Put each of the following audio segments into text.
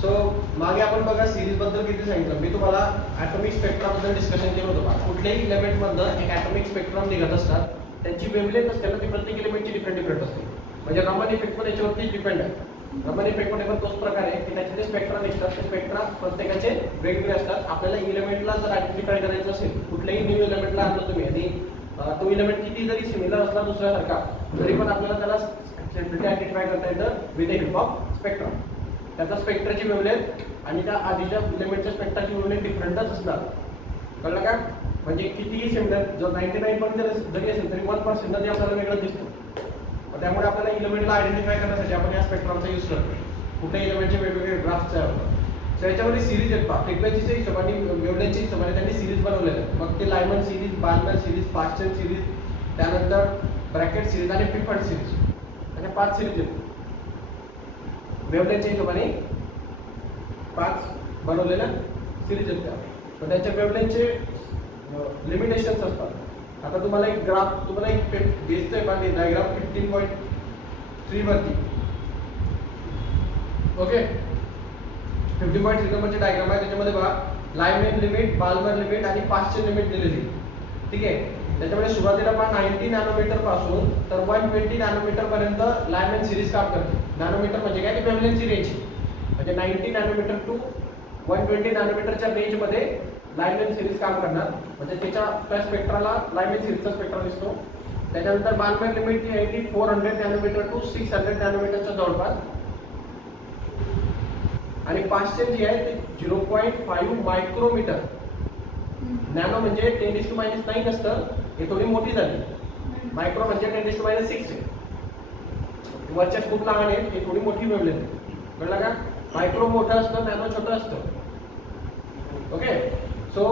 So मागे आपण बघा सिरीज बद्दल किती सांगितलं. मी तुम्हाला ॲटॉमिक स्पेक्ट्रमबद्दल डिस्कशन केलं होतं बघा. कुठल्याही इलेमेंटमधनं एक ॲटॉमिक स्पेक्ट्रम निघत असतात. त्यांची वेव्हलेंथ असते ना ती प्रत्येक इलेमेंटची डिफरंट असते. म्हणजे रमन इफेक्ट पण याच्यावरती डिपेंड आहे. रमन इफेक्टमध्ये पण तोच प्रकार आहे की त्याचे जे स्पेक्ट्रा निघतात ते स्पेक्ट्रा प्रत्येकाचे वेगवेगळे असतात. आपल्याला इलेमेंटला जर आयडेंटिफाय करायचं असेल कुठल्याही न्यू इलेमेंटला आणलं तुम्ही आणि तो इलेमेंट किती जरी सिमिलर असला दुसऱ्यासारखा तरी पण आपल्याला त्याला सेपरेटली आयडेंटिफाय करता येतं with the help of spectrum. त्याचा स्पेक्ट्राची वेव्हलेंथ आणि त्या आधीच्या इलेमेंटच्या स्पेक्ट्राची वेव्हलेंथ डिफरंटच असणार. कळलं का? म्हणजे कितीही सिमिलर जर 99% जरी असेल तरी 1% मध्ये आपल्याला वेगळं दिसतं. त्यामुळे आपल्याला इलेमेंटला आयडेंटिफाय करण्यासाठी आपण या स्पेक्ट्रमचा यूज करतो. कुठल्या इलेमेंटचे वेगवेगळे ग्राफ्स तयार होतात. सो याच्यामध्ये सिरीज आहेत पहा. फ्रिक्वेन्सीच्या हिशोबाने वेव्हलेंथच्या हिशोबाने त्यांनी सिरीज बनवलेले आहेत. मग ते Lyman series, Balmer series, Paschen series, त्यानंतर ब्रॅकेट सिरीज आणि पिफर्ड सिरीज अशा 5 सिरीज आहेत. वेव्हलेंथच्या हिशोबाने 5 बनवलेल्या सिरीज आहेत त्या. पण त्याच्या वेव्हलेंथचे लिमिटेशन्स असतात. आता तुम्हाला एक ग्राफ तुम्हाला एक दिसतोय पण डायग्राम 15.3 वरती. ओके 15.3 नंबरची डायग्राम आहे. त्याच्यामध्ये बघा लायमन लिमिट, बाल्मर लिमिट आणि पास्चन लिमिट दिलेली. ठीक आहे. त्याच्यामध्ये सुरुवातीला पण 90 नॅनोमीटर पासून तर 120 नॅनोमीटर पर्यंत लायमन सिरीज काम करते. नॅनोमीटर म्हणजे काय? ती वेव्हलेंथची रेंज. म्हणजे 90 नॅनोमीटर टू 120 नॅनोमीटरच्या रेंजमध्ये लायमन सिरीज काम करणार. म्हणजे त्या स्पेक्ट्राला लायमन सिरीजचा स्पेक्ट्रा दिसतो. त्याच्यानंतर बाल्मर लिमिट जी आहे ती 400 नॅनोमीटर टू 600 नॅनोमीटरच्या जवळपास. आणि पास्चन जी आहे ती 0.5 मायक्रोमीटर. नॅनो म्हणजे 10⁻⁹ असतं. हे थोडी मोठी झाली. मायक्रो म्हणजे 10⁻⁶ आहे. वरच्या खूप लहान आहे. ही थोडी मोठी वेव्हलेंथ. कळलं का? मायक्रो मोठं असतं, नॅनो छोटं असतं. ओके. सो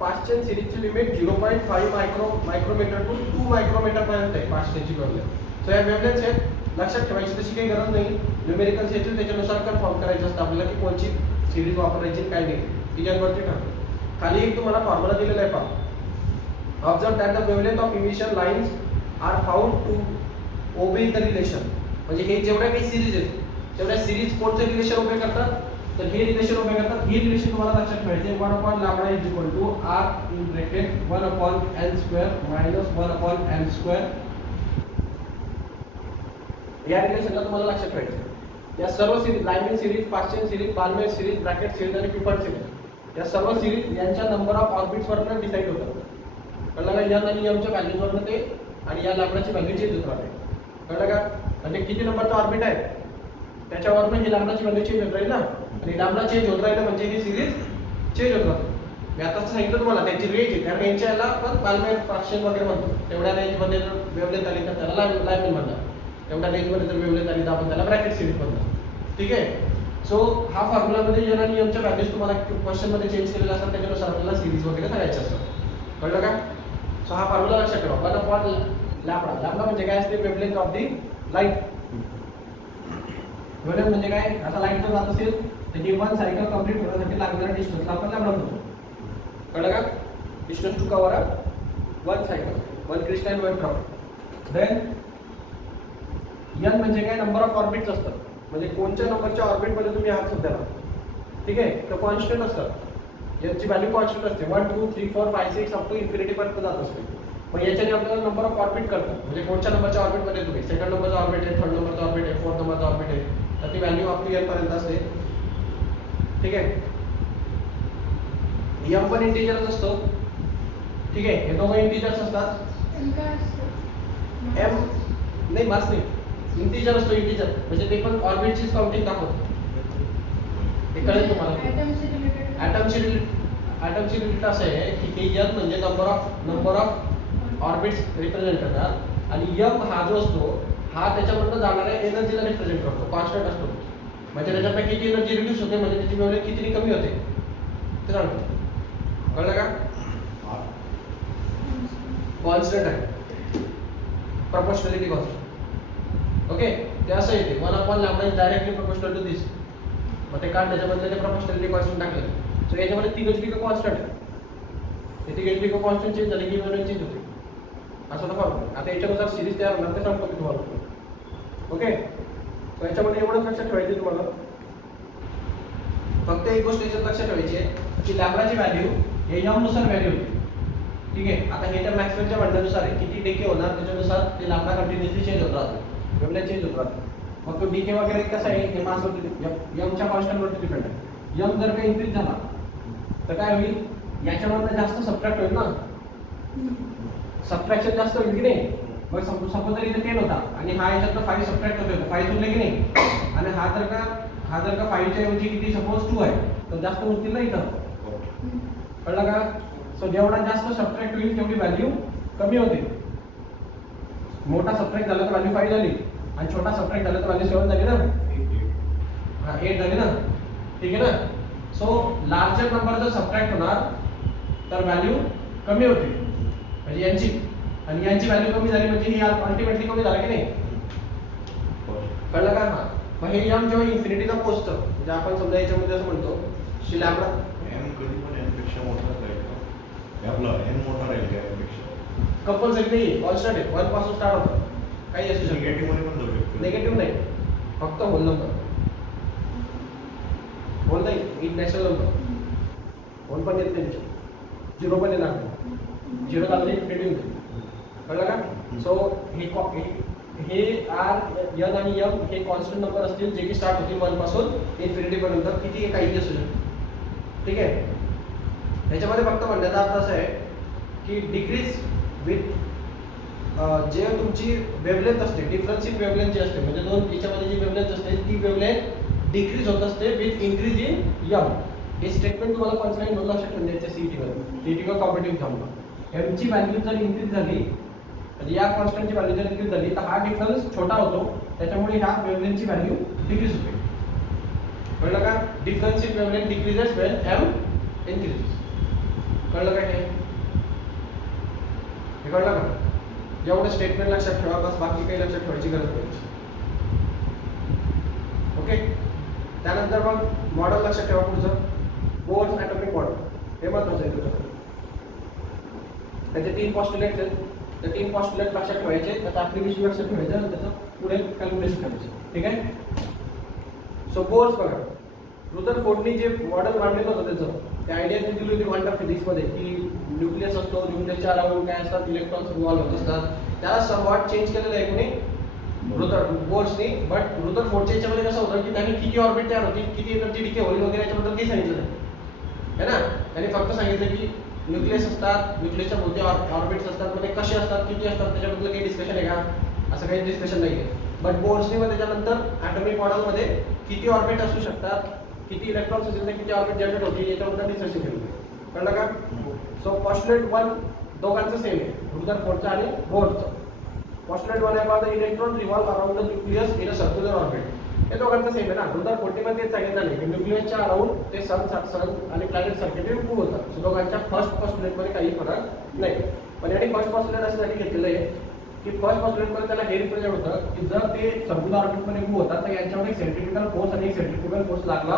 पास्चन सिरीजची लिमिट 0.5 मायक्रोमीटर टू 2 मायक्रोमीटर पर्यंत आहे पास्चनची वेव्हलेंथ. सो या वेव्हलेंथ्स आहेत. लक्षात ठेवायची तशी काही गरज नाही. न्यूमेरिकल्स येतील त्याच्यानुसार कन्फर्म करायचं असतं आपल्याला की कोणची सिरीज वापरायची काय नाही. तिच्यावरती ठरतं. खाली एक तुम्हाला फॉर्म्युला दिलेला आहे पहा. Observe that the wavelength of emission lines are found to obey the relation. म्हणजे हे जेवढ्या काही सिरीज आहेत तेवढ्या सिरीज कोणते रिलेशन उभे करतात? तर हे रिलेशन उभे करतात. हे रिलेशन तुम्हाला लक्षात ठेवायचे. 1/λ is r in bracket 1/n² minus 1/n². या रिलेशनला तुम्हाला लक्षात ठेवायचं. या सर्व series Lyman series, Paschen series, Balmer series, Brackett series आणि पिफर्ड सिरीज या सर्व सिरीज यांच्या नंबर ऑफ ऑर्बिट्सवरनं डिसाईड होतात. कळलं का? n आणि m च्या व्हॅल्यूजवरनं ते आणि या लॅम्बडाची व्हॅल्यू चेंज होत राहते. कळलं का? म्हणजे किती नंबरचा ऑर्बिट आहे त्याच्यावरनं ही लॅम्बडाची व्हॅल्यू चेंज होत राहील ना. आणि लॅम्बडा चेंज होत राहिलं म्हणजे ही सिरीज चेंज होत राहते. मी आता सांगितलं तुम्हाला त्याची रेंज आहे. कारण यांच्या याला पण बाल्मर, पास्चन वगैरे म्हणतो. तेवढ्या रेंजमध्ये जर वेव्हलेंथ आली तर त्याला लायमन म्हणतात. तेवढ्या रेंजमध्ये जर वेव्हलेंथ आली तर आपण त्याला ब्रॅकेट सिरीज म्हणतात. ठीक आहे. सो हा फॉर्म्युलामध्ये n आणि m च्या व्हॅल्यूज तुम्हाला क्वेश्चनमध्ये चेंज केलेल्या असतात. त्याच्यानुसार आपल्याला सिरीज वगैरे करायचे असतात. कळलं का? सो हा फॉर्म्युला लक्षात ठेवा. 1/λ. लॅम्बडा म्हणजे काय असते? Wavelength of the light. Wavelength म्हणजे काय? आता लाईट जर जात असेल तर ही 1 सायकल कंप्लीट होण्यासाठी लागणारा डिस्टन्सला आपण लॅम्बडा म्हणतो. कळलं का? Distance to cover 1 cycle, 1 crystal 1 drop. Then n म्हणजे काय? नंबर ऑफ ऑर्बिट्स असतात. म्हणजे कोणत्या नंबरच्या ऑर्बिटमध्ये तुम्ही आहात सध्याला. ठीक आहे. तर कॉन्स्टंट असतात. याची व्हॅल्यू कॉन्स्टंट असते. 1 2 3 4 5 6 अप टू इन्फिनिटी पर्यंत जात असते. मग याच्याने आपल्याला नंबर ऑफ ऑर्बिट कळतात. म्हणजे कोणत्या नंबरच्या ऑर्बिटमध्ये तुम्ही सेकंड नंबरचा ऑर्बिट आहे, थर्ड नंबरचा ऑर्बिट आहे, फोर्थ नंबरचा ऑर्बिट आहे. तर ती व्हॅल्यू अप टू n पर्यंत असते. ठीक आहे. m पण इंटिजरच असतो. ठीक आहे. हे दोघं इंटिजर्स असतात. m नाही मास नाही. इंटिजर असतो. इंटिजर म्हणजे ते पण ऑर्बिटची काउंटिंग दाखवतो. हे कळेल तुम्हाला. ॲटमची रिलेट असं आहे की n म्हणजे नंबर ऑफ ऑर्बिट्स रिप्रेझेंट करतात आणि m हा जो असतो हा त्याच्यामधनं जाणाऱ्या एनर्जीला रिप्रेझेंट करतो. कॉन्स्टंट असतो. म्हणजे त्याच्यात किती एनर्जी रिड्यूस होते म्हणजे त्याची वेव्हलेंथ किती कमी होते ते सांगतो. कळलं का? कॉन्स्टंट आहे. Proportionality constant. ओके. ते असं येते 1/λ इज डायरेक्टली प्रपोर्शनल टू दिस. मग ते काढ त्याच्याबद्दल ते प्रपोर्शनॅलिटी कॉन्स्टंट टाकलेलं. सो याच्यामध्ये तिघच पिकं कॉन्स्टंट आहे. ते तिघच पिकं कॉन्स्टंट चेंज झाले की वेव्हलेंथ चेंज होते. असं तर फॉर्म्युला. आता याच्यानुसार सिरीज तयार होणार ते सांगतो मी तुम्हाला. ओके. सो याच्यामध्ये एवढंच लक्षात ठेवायचं तुम्हाला. फक्त एक गोष्ट याच्यात लक्षात ठेवायची आहे की लॅम्बडाची व्हॅल्यू हे यम नुसार व्हॅल्यू होती. ठीक आहे, आता हे त्या मॅक्सवेलच्या म्हणण्यानुसार आहे किती डिके होणार त्याच्यानुसार ते लॅम्बडा कंटिन्युअसली चेंज होत राहतो, वेव्हलेंथ चेंज होत राहतो. मग तो डिके वगैरे कसं आहे हे मासवरती यमच्या कॉन्स्टंटवरती डिपेंड आहे. यम जर का इन्क्रीज झाला तर काय होईल, याच्यामधनं जास्त सबट्रॅक्ट होईल ना, सबट्रॅक्शन जास्त होईल की नाही. मग सपोज जर इथे 10 होता आणि हा याच्यातनं 5 सबट्रॅक्ट होतोय, 5 उरले की नाही, आणि हा जर का 5 च्या ऐवजी किती सपोज 2 आहे तर जास्त होतील ना इथं, कळलं का. सो जेवढा जास्त सबट्रॅक्ट होईल तेवढी व्हॅल्यू कमी होते. मोठा सबट्रॅक्ट झाला तर व्हॅल्यू 5 झाली आणि छोटा सबट्रॅक्ट झाला तर व्हॅल्यू 7 झाली ना, 8 झाली ना. ठीक आहे ना. सो लार्जर नंबर जर सबट्रॅक्ट होणार तर व्हॅल्यू कमी होते म्हणजे यांची, आणि यांची व्हॅल्यू कमी झाली म्हणजे ही अल्टिमेटली कमी झाला की नाही, कळलं का. हा मग हे यम जेव्हा इन्फिनिटीला पोहोचतं म्हणजे आपण समजा याच्यामध्ये असं म्हणतो की लॅम्बडा एम कधी पण एन पेक्षा मोठा राहील का, आपला एन मोठा राहील का एन पेक्षा, कंपल्सरी नाही, कॉन्स्टंट आहे, 1 पासून स्टार्ट होतं, काही असू शकतं. निगेटिव्ह मध्ये पण जाऊ शकतो. निगेटिव्ह नाही, फक्त होल नंबर, होल नाही, इंटरनॅशनल नंबर, होल पण येत नाही, 0 पण येणार नाही, 0 लागले इन्फिनिटी होते, कळलं का. सो हे आर एन आणि एम हे कॉन्स्टंट नंबर असतील जे की स्टार्ट होतील 1 पासून इन्फिनिटी पर्यंत, किती काही असू शकतं. ठीक आहे, याच्यामध्ये फक्त म्हणण्याचा अर्थ असा आहे की डिक्रीज विथ जे तुमची वेवलेंथ असते, डिफरन्स इन वेवलेंथ जी असते, म्हणजे दोन याच्यामध्ये जी वेवलेंथ असते ती वेवलेंथ डिक्रीज होत असते विथ इन्क्रीज इन यम. हे स्टेटमेंट तुम्हाला पंचलाईन दोन लक्षात ठेवून द्यायचं सीईटी किंवा कॉम्पिटिव्ह एक्झामला. एमची व्हॅल्यू जर इन्क्रीज झाली म्हणजे या कॉन्स्टंटची व्हॅल्यू जर इन्क्रीज झाली तर हा डिफरन्स छोटा होतो, त्याच्यामुळे ह्या वेवलेंथची व्हॅल्यू डिक्रीज होते, कळलं का. Difference in wavelength decreases when M increases, कळलं का. हे कळलं का. एवढं स्टेटमेंट लक्षात ठेवा बस, बाकी काही लक्षात ठेवायची गरज नाही. ओके, त्यानंतर मग मॉडेल लक्षात ठेवा पुढचं, बोर्स ॲटॉमिक मॉडेल, हे महत्त्वाचं आहे तुझ्यासाठी. त्याचे 3 पॉस्ट्युलेट्स आहेत, त्या 3 पॉस्ट्युलेट लक्षात ठेवायचे, त्याचं ॲप्लिकेशन लक्षात ठेवायचं आणि त्याचं पुढे कॅल्क्युलेशन करायचं. ठीक आहे. सो बोर्स बघा, रुदरफोर्डनी जे मॉडेल मांडलेलं होतं त्याचं, त्या आयडिया दिली होती क्वांटम फिजिक्समध्ये की न्यूक्लियस असतो, न्यूक्लियसच्या अराउंड काय असतात, इलेक्ट्रॉन्स रिव्हॉल्व होत असतात, त्याला समवॉट चेंज केलेलं आहे कोणी, बोर्सनी. बट रुदरफोर्डच्या याच्यामध्ये कसं होतं की त्यांनी किती ऑर्बिट तयार होती, किती एनर्जी डिके होईल वगैरे याच्याबद्दल काही सांगितलं नाही है ना. त्यांनी फक्त सांगितलं की न्यूक्लियस असतात, न्यूक्लियसच्या भोवती ऑर्बिट्स असतात, मध्ये कसे असतात, किती असतात, त्याच्याबद्दल काही डिस्कशन आहे का, असं काही डिस्कशन नाही आहे. बट बोर्सनी मध्ये त्याच्यानंतर ॲटॉमिक मॉडेलमध्ये किती ऑर्बिट असू शकतात, किती इलेक्ट्रॉन्स असेल तर किती ऑर्बिट जनरेट होतील याच्याबद्दल डिस्कशन केलं, कळलं का. सो पॉस्ट्युलेट 1 दोघांचं सेम आहे, रुदरफोर्डचं आणि बोर्सचं. पॉस्ट्युलेट 1 आहे the electron revolve around the nucleus in a circular orbit. हे दोघांचं सेम आहे ना. रुदरफोर्डने पण तेच सांगितलं नाही की न्यूक्लियसच्या अराउंड ते सन आणि प्लॅनेट सारखे मूव्ह होतात. सो दोघांच्या फर्स्ट पॉस्ट्युलेटमध्ये काही फरक नाही. पण यांनी फर्स्ट पॉस्ट्युलेट अशासाठी घेतलेलं आहे की फर्स्ट पॉस्ट्युलेटमध्ये त्याला हे रिप्रेझेंट होतं की जर ते सर्क्युलर ऑर्बिटमध्ये मूव्ह होतात तर यांच्यामध्ये एक सेंट्रिफ्युगल फोर्स आणि एक सेंट्रिफ्युगल फोर्स लागला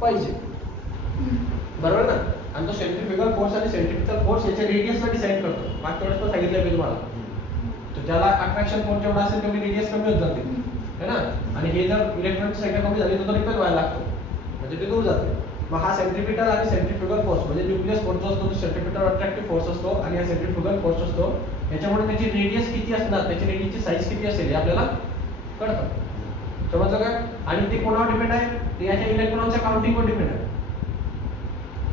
पाहिजे, बरोबर ना. आणि तो सेंट्रिफ्युगल फोर्स आणि सेंट्रिफ्युगल फोर्स याच्या रेडियसला डिसाईड करतो. मागच्या वेळेस पण सांगितलं मी तुम्हाला, तर ज्याला अट्रॅक्शन फोर्स जेवढा असेल तेवढी रेडियस कमी होत जाते है ना. आणि हे जर इलेक्ट्रॉनची संख्या कमी झाली तर तो रिपेल व्हायला लागतो, म्हणजे ते दूर जाते. मग हा सेंट्रिपिटल आणि सेंट्रिफ्युगल फोर्स म्हणजे न्यूक्लियस फोर्स जो असतो तो सेंट्रिपिटल अट्रॅक्टिव्ह फोर्स असतो आणि हा सेंट्रिफ्युगल फोर्स असतो. याच्यामुळे त्याची रेडियस किती असणार, त्याची रेडियसची साईज किती असेल हे आपल्याला कळतं, समजलं काय. आणि ते कोणावर डिपेंड आहे, ते याच्या इलेक्ट्रॉनच्या काउंटिंगवर डिपेंड आहे,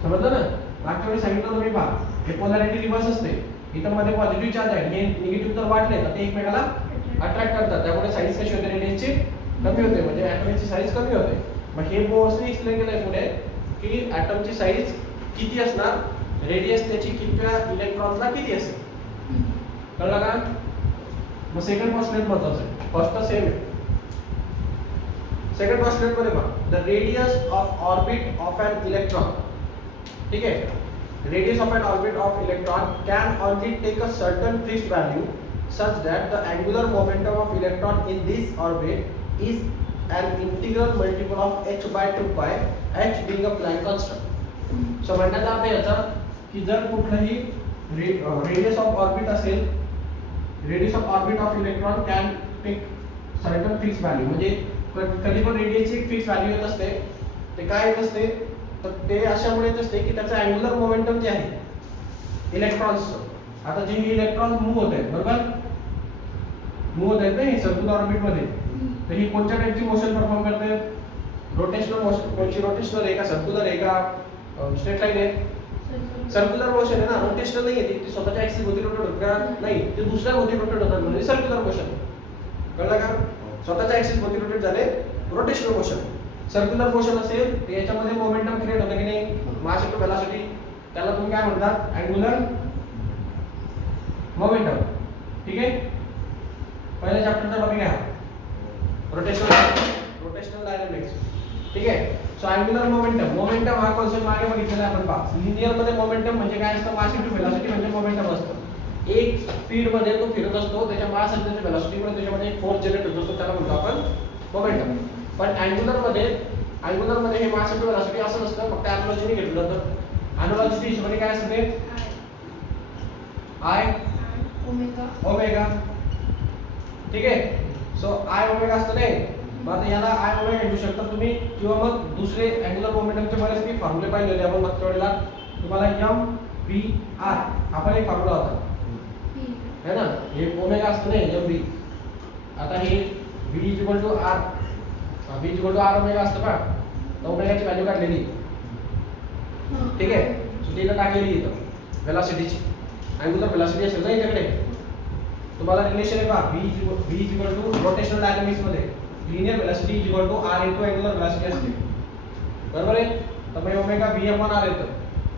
समजलं ना. मागच्या वेळी सांगितलं तुम्ही पहा, हे पोलॅरिटी रिव्हर्स असते, इथं मध्ये पॉझिटिव्ह चार्ज आहे, हे निगेटिव्ह जर वाढले तर ते एकमेकाला अट्रॅक्ट करतात, त्यामुळे साईज कशी होते, रेडियसची कमी होते, म्हणजे ॲटॉमची साईज कमी होते. मग हे बोर्सने एक्सप्लेन केलंय पुढे की ॲटमची साईज किती असणार, रेडियस त्याची कितव्या इलेक्ट्रॉन्सला किती असेल, कळलं का. मग सेकंड पॉस्ट्युलेट महत्वाचं आहे, फर्स्ट सेम आहे. सेकंड पॉस्ट्युलेट मध्ये पहा, the radius of orbit of an electron, ठीक आहे. Radius of an orbit of electron can only take a certain fixed value such that the angular momentum of electron in this orbit is an integral multiple of h by 2 pi, h being a Planck constant. So म्हणण्याचा अर्थ याचा की जर कुठलाही radius of orbit असेल, radius of orbit of electron can take certain fix value, म्हणजे कधी पण रेडियसची एक फिक्स व्हॅल्यू येत असते, ते काय येत असते, तर ते अशामुळे येत असते की त्याचं अँग्युलर मोमेंटम जे आहे इलेक्ट्रॉन्सचं, आता जे हे इलेक्ट्रॉन्स मूव्ह होत आहेत बरोबर, मूव्ह होत आहेत ना हे सर्क्युलर ऑर्बिट मध्ये, तर ही कोणत्या टाइपची मोशन परफॉर्म करते, रोटेशनल मोशन. कोणची रोटेशनल आहे का सर्क्युलर आहे का स्ट्रेट लाईन आहे, सर्क्युलर मोशन आहे ना, रोटेशनल नाही आहे ती स्वतःच्या ऍक्सिस भोवती रोटेट होत का नाही, ते दुसऱ्या भोवती रोटेट होतात म्हणजे सर्क्युलर मोशन. कळलं का, स्वतःच्या ऍक्सिस भोवती रोटेट झाले रोटेशनल मोशन. सर्क्युलर मोशन असेल तर याच्यामध्ये मोमेंटम क्रिएट होतं की नाही, मास इनटू वेलोसिटी, त्याला तुम्ही काय म्हणतात अँग्युलर मोमेंटम. ठीक आहे, पहिल्या चॅप्टरचा टॉपिक आहे रोटेशनल डायनामिक्स. ठीक आहे, सो अँग्युलर मोमेंटम हा कॉन्सेप्ट मागे बघितलेला आहे आपण पहा. लिनियर मध्ये मोमेंटम म्हणजे काय असतं, मास इनटू वेलोसिटी म्हणजे मोमेंटम असतं. एक स्पीड मध्ये तो फिरत असतो, त्याच्या मास आणि त्याच्या वेलोसिटी मुळे त्याच्यामध्ये एक फोर्स जनरेट होत असतो, त्याला म्हणतो आपण मोमेंटम. पण अँग्युलर मध्ये हे मास इनटू वेलोसिटी असं नसतं, फक्त एनालॉजीने घेतलं जातं. एनालॉजीच्या हिशोबाने काय असतं ते आय ओमेगा. ठीक आहे, सो आय ओमेगा असतं नाही, मग आता याला आय ओमेगा घेऊ शकता तुम्ही, किंवा मग दुसरे अँग्युलर मोमेंटमचे बरेच काही फॉर्म्युले पाहिलेले आपण मागच्या वेळेला. तुम्हाला एम व्ही आर हा पण एक फॉर्म्युला होता है ना, हे ओमेगा असतं नाही एम व्ही. आता हे V is equal to R, V is equal to R omega असतं का, तर ओमेगाची व्हॅल्यू काढलेली. ठीक आहे, सो तिला टाकलेली इथं वेलोसिटीची, अँग्युलर वेलोसिटी असेल ना याच्याकडे, तुम्हाला रिलेशन आहे पहा, v is equal to rotational dynamics मध्ये linear velocity is equal to r into angular velocity असते. बरोबर आहे, तर मग ओमेगा v अपॉन r येतं.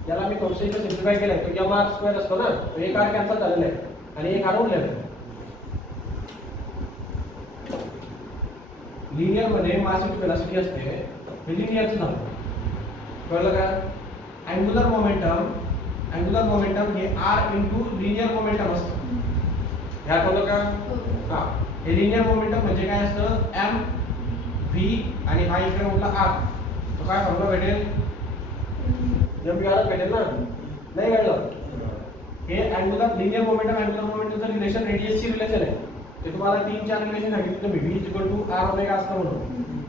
याला मी कॉन्सेप्ट सिम्प्लिफाय केलाय, तो m r स्क्वेअर असतो ना, तो एक r कॅन्सल झालेला आहे आणि एक r उरलेला आहे. लिनियर मध्ये मास इनटू वेलोसिटी असते, हे लिनियरचं झालं. कळलं का, अँग्युलर मोमेंटम हे r इनटू लिनियर मोमेंटम असतं. हे आठवलं का, हा, हे लिनियर मोमेंटम म्हणजे काय असतं, m v आणि हा इकडे उरला r, तो काय फॉर्म्युला भेटेल, m v r भेटेल ना, नाही कळलं. हे अँग्युलर लिनियर मोमेंटमचं रिलेशन रेडियसची रिलेशन आहे, ते तुम्हाला 3-4 रिलेशन सांगितले तुम्ही. v is equal to r omega असतं म्हणून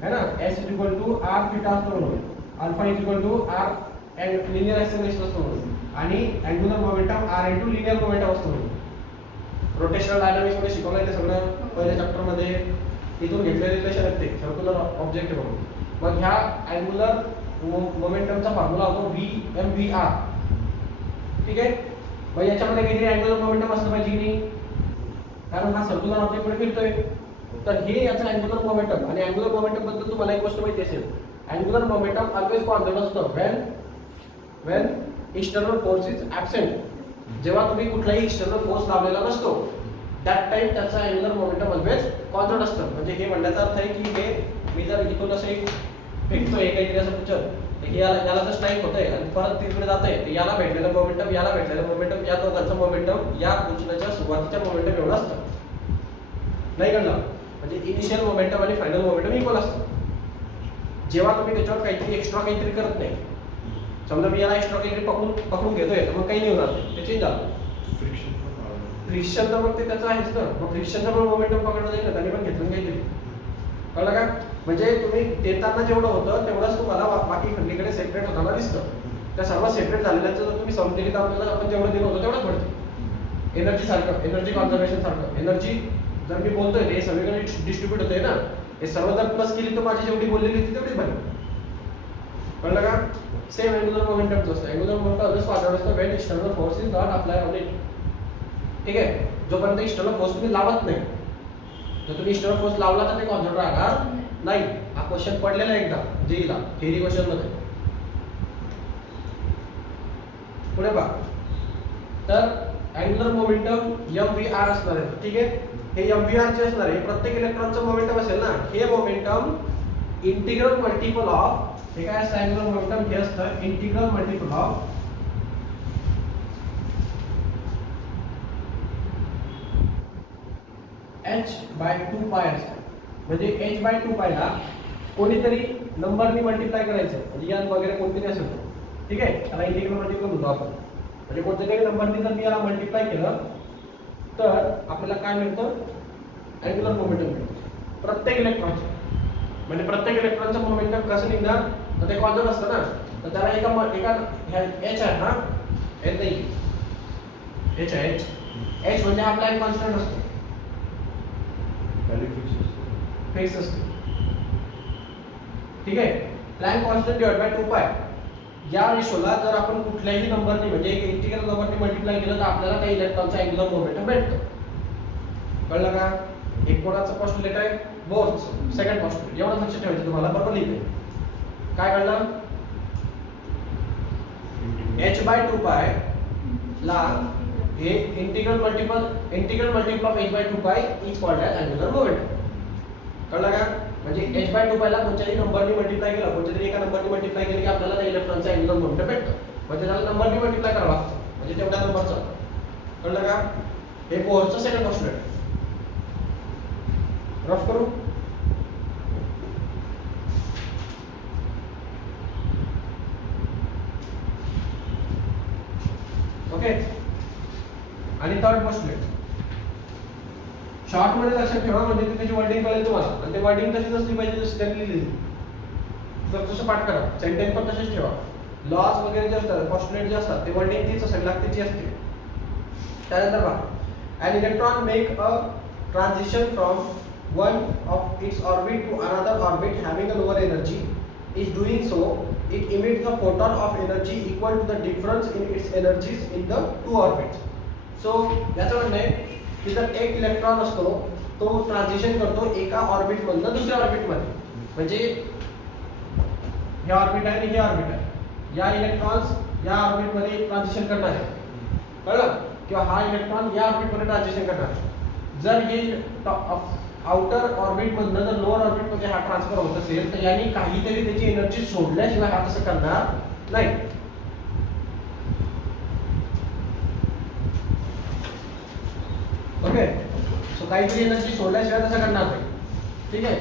है ना, s is equal to r theta असतं म्हणून, alpha is equal to r linear acceleration असतं म्हणून, आणि angular momentum r into linear momentum असतं म्हणून. रोटेशनल डायनामिक्स मध्ये शिकवलंय ते सगळं पहिल्या चॅप्टर मध्ये, इथून घेतलेले रिलेशन आहेत ते सर्क्युलर ऑब्जेक्ट म्हणून. मग ह्या अँग्युलर मोमेंटमचा फॉर्म्युला होतो VMVR. ठीक आहे, मग याच्यामध्ये काहीतरी अँग्युलर मोमेंटम असलं पाहिजे की नाही, कारण हा सर्क्युलर ऑब्जेक्ट मध्ये फिरतोय, तर हे याचं अँग्युलर मोमेंटम. आणि अँग्युलर मोमेंटम बद्दल तुम्हाला एक गोष्ट माहिती असेल, अँग्युलर मोमेंटम ऑलवेज कॉन्स्टंट असतं when external force is absent. जेव्हा तुम्ही कुठलाही एक्सटर्नल फोर्स लावलेला नसतो, दॅट टाइम त्याचा अँग्युलर मोमेंटम ऑलवेज कॉन्स्टंट असतं. म्हणजे हे म्हणण्याचा अर्थ आहे की हे मी जर इथून असं एक फेकतोय काहीतरी असं पुचर, तर याला जर स्ट्राईक होतंय आणि परत तिकडे जातंय, तर याला भेटलेलं मोमेंटम या दोघांचं मोमेंटम या उचलण्याच्या सुरुवातीच्या मोमेंटम एवढं असतं. नाही कळलं, म्हणजे इनिशियल मोमेंटम आणि फायनल मोमेंटम इक्वल असतं. जेव्हा तुम्ही त्याच्यावर काहीतरी एक्स्ट्रा काहीतरी करत नाही, समजा मी याला एक्स्ट्रा काहीतरी पकडून घेतोय, तर मग काही नाही होणार, ते चेंज झालं. फ्रिक्शन तर मग ते त्याचं आहेच ना, मग फ्रिक्शनचा पण मोमेंटम पकडलं जाईल ना, त्यांनी पण घेतलं काहीतरी. कळलं का, म्हणजे तुम्ही देताना जेवढं होतं तेवढंच तुम्हाला बाकी खंडीकडे सेपरेट होताना दिसतं. त्या सर्व सेपरेट झालेल्याचं जर तुम्ही समजेल तर आपल्याला आपण जेवढं दिलं होतं तेवढंच पडतं. एनर्जी सारखं, एनर्जी कॉन्झर्वेशन सारखं, एनर्जी जर मी बोलतोय हे सगळीकडे डिस्ट्रीब्यूट होतंय ना, हे सर्व जर प्लस केली तर माझी जेवढी बोललेली होती तेवढीच बनी. कळलं का, सेम अँग्युलर मोमेंटमचं असतं. अँग्युलर मोमेंटम ऑलवेज कॉन्स्टंट असतं when external force is not apply on it. ठीक आहे, जोपर्यंत एक्सटर्नल फोर्स तुम्ही लावत नाही, जर तुम्ही एक्सटर्नल फोर्स लावला तर ते कॉन्स्टंट राहणार नाही. हा क्वेश्चन पडलेला आहे एकदा जेईला, थेरी क्वेश्चन मध्ये. पुढे पहा, तर अँग्युलर मोमेंटम MVR असणार आहे. ठीक आहे, हे MVR जे असणार आहे प्रत्येक इलेक्ट्रॉनचं मोमेंटम असेल ना, हे मोमेंटम इंटिग्रल मल्टिपल ऑफ, हे काय असतं अँग्युलर मोमेंटम, हे असतं इंटिग्रल मल्टिपल ऑफ h/2π असतं. म्हणजे h/2π ला कोणीतरी नंबरनी मल्टिप्लाय करायचं, म्हणजे n वगैरे कोणतरी असेल. ठीक आहे, त्याला इंटिग्रल मल्टिपल म्हणतो आपण. म्हणजे कोणत्यातरी नंबरनी जर मी याला मल्टिप्लाय केलं तर आपल्याला काय मिळतं, अँग्युलर मोमेंटम मिळतं प्रत्येक इलेक्ट्रॉनचं. म्हणजे प्रत्येक इलेक्ट्रॉनचं मोमेंटम कसं निघणार, तर ते कॉन्स्टंट असतं ना, तर त्याला एका एच आहे ना, एच नाही, एच आहे, एच म्हणजे आपला एक कॉन्स्टंट असतो, फिक्स असतो. ठीक आहे. प्लॅंक कॉन्स्टंट डिवाइड बाय 2 पाय. या रेशोला जर आपण कुठल्याही नंबरने म्हणजे एक इंटिग्रल नंबरने मल्टिप्लाय केलं तर आपल्याला त्या इलेक्ट्रॉनचा अँग्युलर मोमेंटम भेटतो. कळलं का? एक कोणाचं पोस्टुलेट आहे, बोरचं सेकंड पोस्टुलेट. एवढं लक्षात ठेवायचं तुम्हाला, बरोबर लिहिते. काय कळलं? h/2π ला हे integral multiple of h/2π is called as angular momentum. कळलं का? म्हणजे h/2π ला कोणत्याही नंबरने मल्टिप्लाय केला, कोणत्यातरी एका नंबरने मल्टिप्लाय केलं की आपल्याला त्या इलेक्ट्रॉनचा अँग्युलर मोमेंटम भेटतो. म्हणजे त्याला नंबरने मल्टिप्लाय करावा लागतो, म्हणजे तेवढ्या नंबरचा. कळलं का? हे बोरचं सेकंड पोस्टुलेट. रफ करू. ओके. आणि थर्ड पोस्टुलेट शॉर्ट मध्ये लक्षात ठेवा, म्हणजे त्याची वर्डिंग कळेल तुम्हाला. आणि ते वर्डिंग तशीच असली पाहिजे जशी त्यांनी लिहिली. तर तसं पाठ करा, सेंटेन्स पण तसेच ठेवा. लॉज वगैरे जे असतात, पोस्टुलेट जे असतात, ते वर्डिंग तीच असेल, लागतेची असते. त्यानंतर पहा, an electron make a transition from one of its orbit to another orbit having a lower energy. Is doing so, it emits a photon of energy equal to the difference in its energies in the two orbits. So याचं म्हणणं आहे की जर एक electron असतो, तो transition करतो एका ऑर्बिट मधनं दुसऱ्या ऑर्बिट मध्ये. म्हणजे हे ऑर्बिट आहे आणि हे ऑर्बिट आहे. या इलेक्ट्रॉन्स या ऑर्बिट मध्ये ट्रान्झिशन करणार आहे, कळलं? किंवा हा इलेक्ट्रॉन या ऑर्बिट मध्ये ट्रान्झिशन करणार आहे. जर हे आउटर ऑर्बिट मधनं जर लोअर ऑर्बिट मध्ये हा ट्रान्सफर होत असेल तर यांनी काहीतरी त्याची एनर्जी सोडल्याशिवाय हा तसं करणार नाही. ओके. सो काहीतरी एनर्जी सोडल्याशिवाय तसं करणार नाही. ठीक आहे.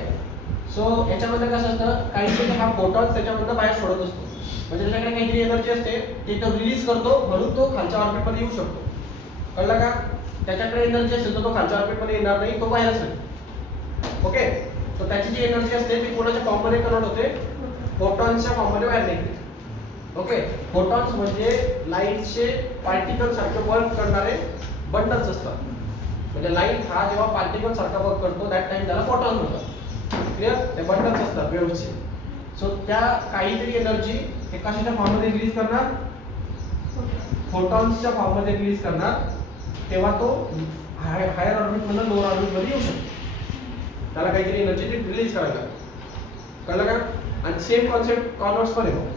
सो याच्यामध्ये कसं असतं, काहीतरी हा फोटॉन त्याच्यामधनं बाहेर सोडत असतो. म्हणजे त्याच्याकडे काहीतरी एनर्जी असते, ते तो रिलीज करतो, म्हणून तो खालच्या ऑर्बिट मध्ये येऊ शकतो. कळलं का? त्याच्याकडे एनर्जी असेल तर तो खालच्या ऑर्बिट मध्ये येणार नाही, तो बाहेर असेल. ओके. सो त्याची जी एनर्जी असते ती कोणाच्या फॉर्म मध्ये कन्वर्ट होते, फोटॉन्सच्या फॉर्म मध्ये बाहेर निघते. ओके. फोटॉन्स म्हणजे लाईटचे पार्टिकल सारखे वर्क करणारे बंडल्स असतात. म्हणजे लाईट हा जेव्हा पार्टिकल सारखा वर्क करतो दॅट टाइम त्याला फोटॉन म्हणतात. क्लिअर? ते बंडल्स असतात वेव्हचे. सो त्या काहीतरी एनर्जी हे कशाच्या फॉर्म मध्ये रिलीज करणार, फोटॉन्सच्या फॉर्म मध्ये रिलीज करणार. तेव्हा तो हायर ऑर्बिट मधून लोअर ऑर्बिट मध्ये येऊ शकतो. त्याला काहीतरी एनर्जी रिलीज करायला. कळलं का? आणि सेम कॉन्सेप्ट कॉन्व्हर्स पण येतो.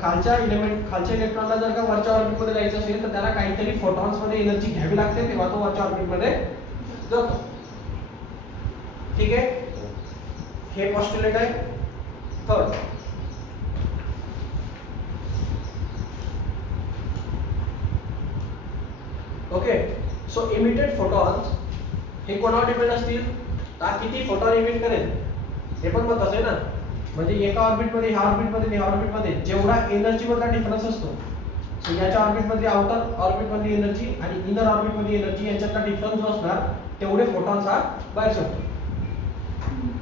खालच्या इलेक्ट्रॉनला जर का वरच्या ऑर्बिट मध्ये जायचं असेल तर त्याला काहीतरी फोटॉन्स मध्ये एनर्जी घ्यावी लागते, तेव्हा तो वरच्या ऑर्बिट मध्ये जातो. ठीक आहे. हे पोस्टुलेट आहे third. Okay. So emitted photons हे कोणावर डिपेंड असतील, तर किती फोटॉन इमिट करेल हे पण महत्त्वाचं आहे ना. म्हणजे एका ऑर्बिट मध्ये ह्या ऑर्बिट मध्ये ह्या ऑर्बिट मध्ये जेवढा एनर्जी मधला डिफरन्स असतो, सो याच्या ऑर्बिट मध्ये आउटर ऑर्बिट मध्ये एनर्जी आणि इनर ऑर्बिट मध्ये एनर्जी यांच्यातला डिफरन्स जो असणार तेवढे फोटॉन्स हा बाहेर सोडतो.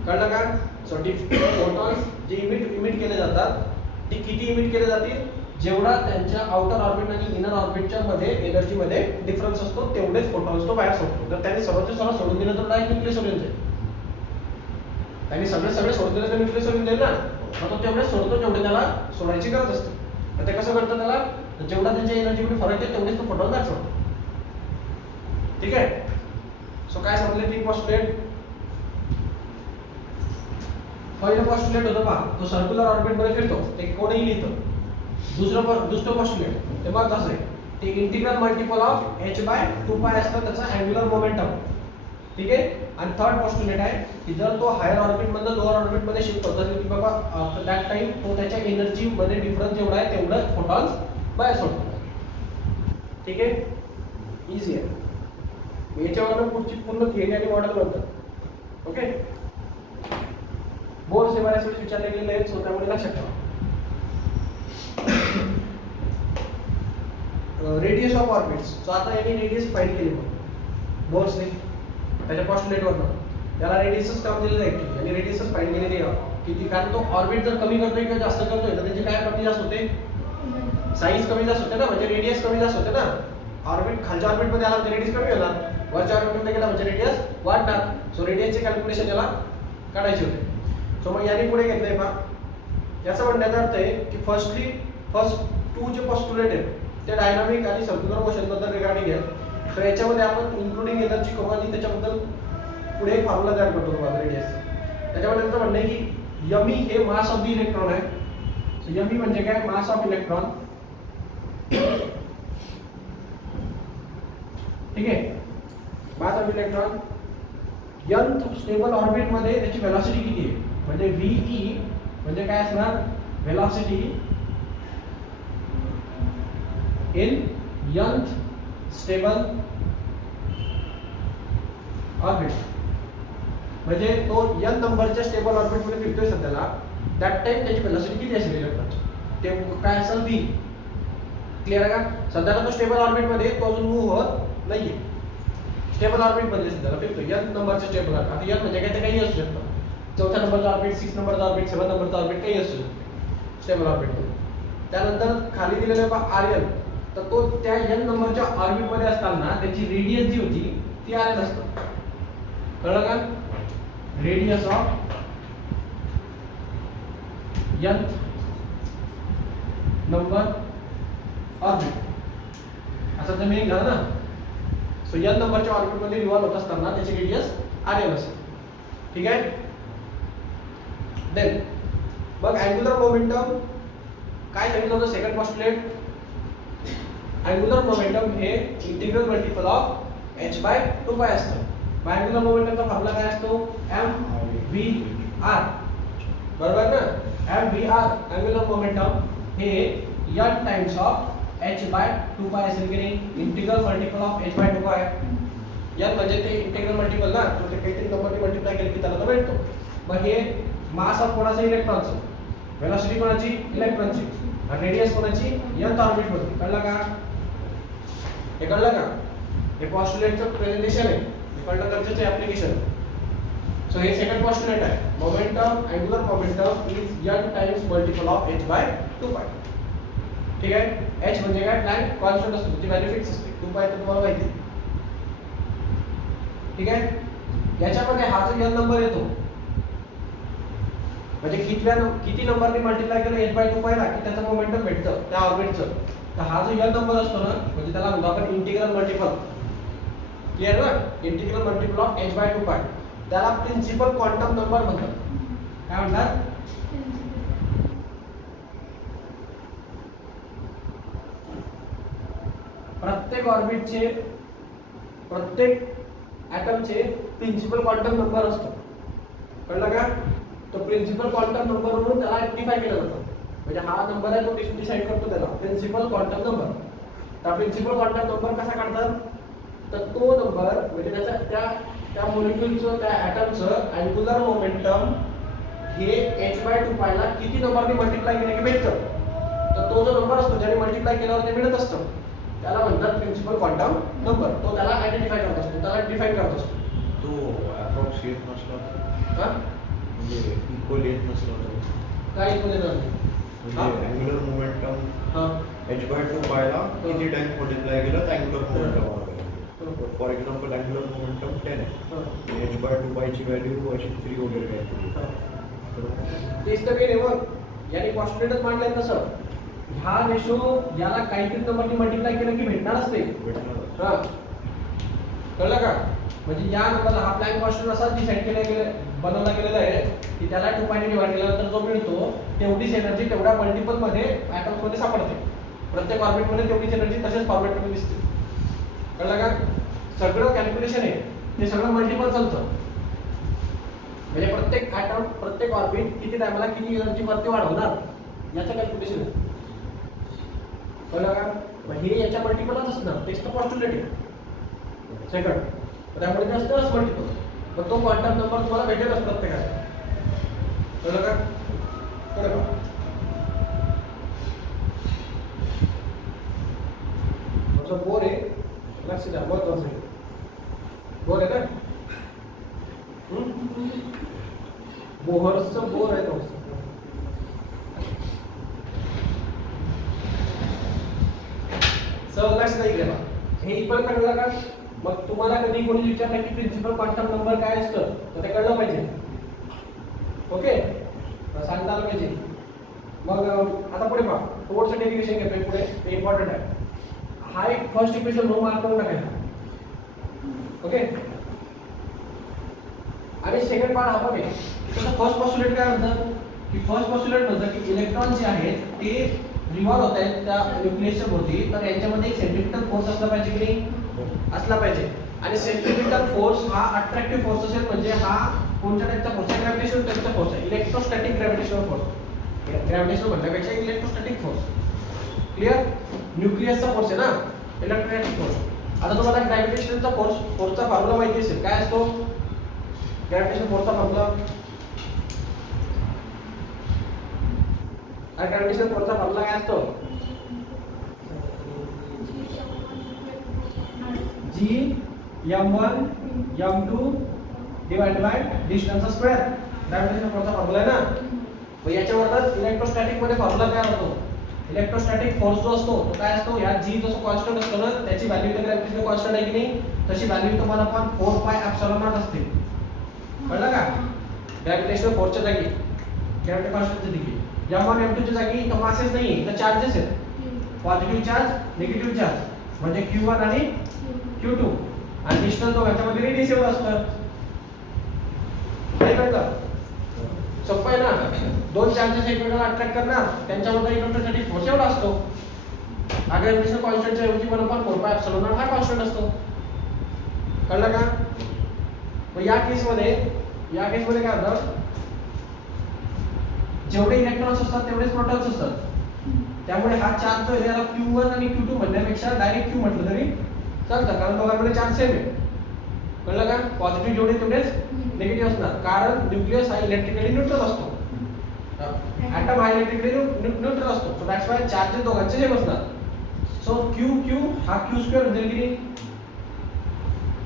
कळलं का? सो फोटॉन्स जे इमिट केले जातात ते किती इमिट केले जातील, जेवढा त्यांच्या आउटर ऑर्बिट आणि इनर ऑर्बिटच्या मध्ये एनर्जी मध्ये डिफरन्स असतो तेवढेच फोटॉन्स तो बाहेर सोडतो. जर त्याने सर्वचे सर्व सोडून दिलं तर डायरेक्ट न्यूक्लियस सोडून जाईल. त्यांनी सगळे सोडून दिलं तर न्यूक्लियस सोडून जाईल ना. मग तो तेवढे सोडतो जेवढे त्याला सोडायची गरज असते. तर ते कसं करतं, त्याला जेवढा त्यांच्या एनर्जीमध्ये फरक आहे तेवढेच तो फोटॉन बाहेर सोडतो. ठीक आहे. सो काय समजले 3 पोस्टुलेट. पहिलं पोस्टुलेट होतं पहा, तो सर्क्युलर ऑर्बिट मध्ये फिरतो, ते कोणीही लिहितं. दुसरं पोस्टुलेट ते महत्त्वाचं आहे, ते इंटिग्रल मल्टिपल ऑफ h/2π असतं त्याचा अँग्युलर मोमेंटम. ठीक आहे. आणि थर्ड पोस्टुलेट आहे की जर तो हायर ऑर्बिट मधून लोअर ऑर्बिट मध्ये शिफ्ट होत असेल की बाबा आफ्टर दॅट टाइम तो त्याच्या एनर्जी मध्ये डिफरन्स जेवढा आहे तेवढं फोटॉन्स बाहेर सोडतो. ठीक आहे. इझी आहे. याच्यावरून पुढची पूर्ण थिअरी आणि मॉडेल बनतात. ओके. बोर्ड बऱ्याच वेळेस विचारले गेलेले आहेत, सो त्यामुळे लक्षात ठेवा. Radius of orbits. सो आता यांनी रेडियस फाइंड केली बोर्सने त्याच्या पोस्टुलेटवरनं. त्याला रेडियसच काम दिलेलं आहे ॲक्च्युअली, आणि रेडियसच फाइंड केलेली आहे किती, कारण तो ऑर्बिट जर कमी करतोय किंवा जास्त करतोय तर त्याची काय कमी जास्त होते, साईज कमी जास्त होते ना, म्हणजे रेडियस कमी जास्त होते ना. ऑर्बिट खालच्या ऑर्बिट मध्ये आला म्हणजे रेडियस कमी होणार, वरच्या ऑर्बिट मध्ये गेला म्हणजे रेडियस वाढणार. सो रेडियसचे कॅल्क्युलेशन याला काढायचे होते. सो मग याने पुढे घेतलंय पहा. याचा म्हणण्याचा अर्थ आहे की फर्स्ट टू जे पोस्टुलेट आहेत ते डायनामिक आणि सर्क्युलर मोशन बद्दल रिगार्डिंग आहे. तर याच्यामध्ये आपण इन्क्लुडिंग एनर्जी करू आणि त्याच्याबद्दल पुढे एक फॉर्म्युला तयार करतो तुम्हाला रेडियस. त्याच्यामध्ये त्यांचं म्हणणं आहे की यमी हे मास ऑफ द इलेक्ट्रॉन आहे. सो यमी म्हणजे काय, मास ऑफ इलेक्ट्रॉन. ठीक आहे, mass of electron nth stable orbit मध्ये त्याची वेलोसिटी किती आहे, म्हणजे VE म्हणजे काय असणार, velocity in nth stable orbit. म्हणजे तो n नंबरच्या स्टेबल ऑर्बिट मध्ये फिरतोय सध्याला, दॅट टाइम त्याची वेलोसिटी किती असेल इलेक्ट्रॉनची, ते काय असेल V. क्लिअर आहे का. सध्याला तो स्टेबल ऑर्बिट मध्ये तो अजून मूव्ह होत नाहीये, स्टेबल ऑर्बिट मध्ये सध्याला फिरतोय n नंबरच्या स्टेबल ऑर्बिट. आता n म्हणजे काय, ते काही असू शकतं, चौथ्या नंबरचा ऑर्बिट, 6 नंबरचा ऑर्बिट, 7 नंबरचा ऑर्बिट, काही असू शकतं स्टेबल ऑर्बिट मध्ये. त्यानंतर खाली दिलेलं आहे RL, तर तो त्या n नंबरच्या ऑर्बिट मध्ये असताना त्याची रेडियस जी होती ती RL असतं. कळलं का, radius of nth number orbit असं तर मी झालं ना. सो n नंबरच्या ऑर्बिट मध्ये रिव्हॉल्व होत असताना त्याची रेडियस RL असेल. ठीक आहे. देन मग अँग्युलर मोमेंटम काय सांगितलं होतं, सेकंड पोस्टुलेट. अँग्युलर मोमेंटम हे इंटिग्रल मल्टिपल ऑफ h/2π असतं. मग अँग्युलर मोमेंटमचा फॉर्म्युला काय असतो, mvr. बरोबर ना. mvr अँग्युलर मोमेंटम हे n टाइम्स ऑफ h/2π असेल की नाही, integral multiple of h/2π. n म्हणजे ते इंटिग्रल मल्टिपल ना, तो ते काहीतरी नंबरने मल्टिप्लाय केलं की त्याला तो भेटतो. मग हे मास ऑफ कोणाचं, इलेक्ट्रॉनचं, वेलोसिटी कोणाची, इलेक्ट्रॉनची, आणि रेडियस कोणाची, nth ऑर्बिट मध्ये. कळलं का, हे कळलं का. हे पोस्टुलेटचं प्रेझेंटेशन आहे, हे कळलं गरजेचं आहे, ऍप्लिकेशन. सो हे सेकंड पोस्टुलेट आहे, momentum, angular momentum is n times multiple of h/2π. ठीक आहे. h म्हणजे काय, प्लँक कॉन्स्टंट असतो, त्याची व्हॅल्यू फिक्स असते. 2π तर तुम्हाला माहिती आहे. ठीक आहे. याच्यामध्ये हा जो n नंबर येतो म्हणजे किती नंबरने मल्टिप्लाय केलं h/2π ला की त्याचं मोमेंटम भेटतं त्या ऑर्बिटचं. तर हा जो n नंबर असतो ना, म्हणजे त्याला म्हणतो आपण इंटिग्रल मल्टिपल. क्लिअर ना, इंटिग्रल मल्टिपल ऑफ h/2π, त्याला प्रिन्सिपल क्वांटम नंबर म्हणतात. काय म्हणतात, प्रत्येक ऑर्बिटचे, प्रत्येक ॲटमचे प्रिन्सिपल क्वांटम नंबर असतो. कळलं का. तो प्रिन्सिपल क्वांटम नंबर म्हणून त्याला आयडेंटिफाय केलं जातं. म्हणजे हा नंबर आहे तो डिसाईड करतो त्याला प्रिन्सिपल क्वांटम नंबर. तर प्रिन्सिपल क्वांटम नंबर कसा काढतात, तर तो नंबर म्हणजे त्याच्या त्या मॉलिक्युलचं, त्या ॲटमचं अँग्युलर मोमेंटम हे h/2π ला किती नंबरने मल्टिप्लाय केलं की भेटतं. तर तो जो नंबर असतो ज्याने मल्टिप्लाय केल्यावर ते मिळत असतं त्याला म्हणतात प्रिन्सिपल क्वांटम नंबर. तो त्याला आयडेंटिफाय करत असतो, त्याला डिफाईन करत असतो. तो अप्रॉक्स येत नसला हां, म्हणजे इक्वल येत नसला काय इक्वल येणार नाही. म्हणजे अँग्युलर मोमेंटम हां, h/2π ला किती टाइम्स मल्टिप्लाय केलं तर अँग्युलर मोमेंटम आलं. फॉर एक्झाम्पल अँग्युलर मोमेंटम 10 आहे, h/2π ची व्हॅल्यू अशी 3 वगैरे काय. तेच तर काही मग याने पोस्टुलेटच मांडलंय तसं. ह्या रेशो याला काहीतरी नंबरने मल्टिप्लाय केलं की भेटणारच ते. हां, कळलं का. म्हणजे या नंबरला हा प्लँक कॉन्स्टंट असा डिसाईड बनवला गेलेला आहे की त्याला 2π ने डिवाइड केल्यानंतर जो मिळतो तेवढीच एनर्जी तेवढ्या मल्टिपल मध्ये ॲटम्स मध्ये सापडते. प्रत्येक ऑर्बिट मध्ये तेवढीच एनर्जी तसेच फॉर्मॅट मध्ये दिसते. कळलं का. सगळं कॅल्क्युलेशन आहे ते सगळं मल्टिपल चालतं. म्हणजे प्रत्येक ॲटम, प्रत्येक ऑर्बिट किती टायमाला किती एनर्जी वरती वाढवणार याचं कॅल्क्युलेशन आहे. कळलं का. मग हे याच्या मल्टिपलच असणार, तेच तर पोस्टुलेट आहे सेकंड. त्यामुळे ते असतंच मल्टिपल. मग तो क्वांटम नंबर तुम्हाला भेटेलच प्रत्येकाचा. कळलं का. कळलं का. बोर आहे, लक्ष द्या, महत्वाचं आहे. बोर आहे ना. बोहरचं बोर आहे तो. लक्ष नाही केला हे इथपर्यंत कळलं का? मग तुम्हाला कधी कोणी विचारलं की प्रिन्सिपल क्वांटम नंबर काय असतं तर ते कळलं पाहिजे. ओके, सांगता आलं पाहिजे. मग आता पुढे पहा, थोडंसं डेरिव्हेशन घेतोय पुढे, ते इम्पॉर्टंट आहे. हा एक फर्स्ट इक्वेशन नो मार्क करून टाकायचा. ओके, आणि सेकंड पार्ट हा पण आहे. त्याचं फर्स्ट पॉस्ट्युलेट काय म्हणतं की फर्स्ट पॉस्ट्युलेट म्हणतं की इलेक्ट्रॉन जे आहेत ते रिव्हॉल्व होत आहेत त्या न्यूक्लियसच्या भोवती, तर यांच्यामध्ये एक सेंट्रिपिटल फोर्स असला पाहिजे की नाही? असला पाहिजे. आणि सेंट्रिपिटल फोर्स हा अट्रॅक्टिव्ह फोर्स असेल, म्हणजे हा कोणत्या टाईपचा फोर्स आहे? ग्रॅव्हिटेशनल टाईपचा फोर्स आहे. Electrostatic gravitational force. ग्रॅव्हिटेशनल म्हणण्यापेक्षा इलेक्ट्रोस्टॅटिक फोर्स. क्लिअर? न्यूक्लियसचा फोर्स आहे ना, इलेक्ट्रोस्टॅटिक फोर्स. आता तुम्हाला ग्रॅव्हिटेशनलचा फोर्सचा फॉर्म्युला माहिती असेल. काय असतो ग्रॅव्हिटेशनल फोर्सचा फॉर्म्युला? ग्रॅव्हिटेशनल फोर्सचा फॉर्म्युला काय असतो? G m1 m2 divide by distance square. Gravitational फोर्सचा फॉर्म्युला आहे ना. मग याच्यावरच इलेक्ट्रोस्टॅटिक मध्ये फॉर्म्युला काय होतो? इलेक्ट्रोस्टॅटिक फोर्स जो असतो तो काय असतो? या G जसं कॉन्स्टंट असतो ना, त्याची व्हॅल्यू इथे ग्रॅव्हिटेशनल कॉन्स्टंट आहे की नाही, तशी व्हॅल्यू तुम्हाला पण 4 पाय एप्सिलॉन नॉट असते. कळलं का? ग्रॅव्हिटेशनल फोर्सच्या जागी ग्रॅव्हिटी कॉन्स्टंटच्या जागी m1 m2 च्या जागी तर मासेस नाही, तर चार्जेस आहेत. पॉझिटिव्ह चार्ज, निगेटिव्ह चार्ज, म्हणजे q1 आणि q2. आणि डिस्टन्स दोघांच्यामध्ये रेडियस असतं. नाही कळलं? सोपं आहे ना. दोन चार्जेस एकमेकांना अट्रॅक्ट करणार, त्यांच्यामध्ये इलेक्ट्रोस्टॅटिक फोर्स एवढा असतो. हा ग्रॅव्हिटेशनल कॉन्स्टंटच्या ऐवजी पण 4 पाय एप्सिलॉन नॉट हा कॉन्स्टंट असतो. कळलं का? मग या केसमध्ये काय होतं? जेवढे इलेक्ट्रॉन्स असतात तेवढेच प्रोटॉन्स असतात. त्यामुळे हा चार्ज जो याला q1 आणि q2 म्हणण्यापेक्षा डायरेक्ट q म्हटलं तरी चालतं, कारण दोघांमध्ये चार्ज सेम आहे. कळलं का? पॉझिटिव्ह जेवढे तेवढेच निगेटिव्ह असणार, कारण न्यूक्लियस हा इलेक्ट्रिकली न्यूट्रल असतो. ॲटम हा इलेक्ट्रिकली न्यूट्रल असतो. सो दॅट्स वाय चार्जेस दोघांचे सेम असणार. सो q हा q² होईल की नाही?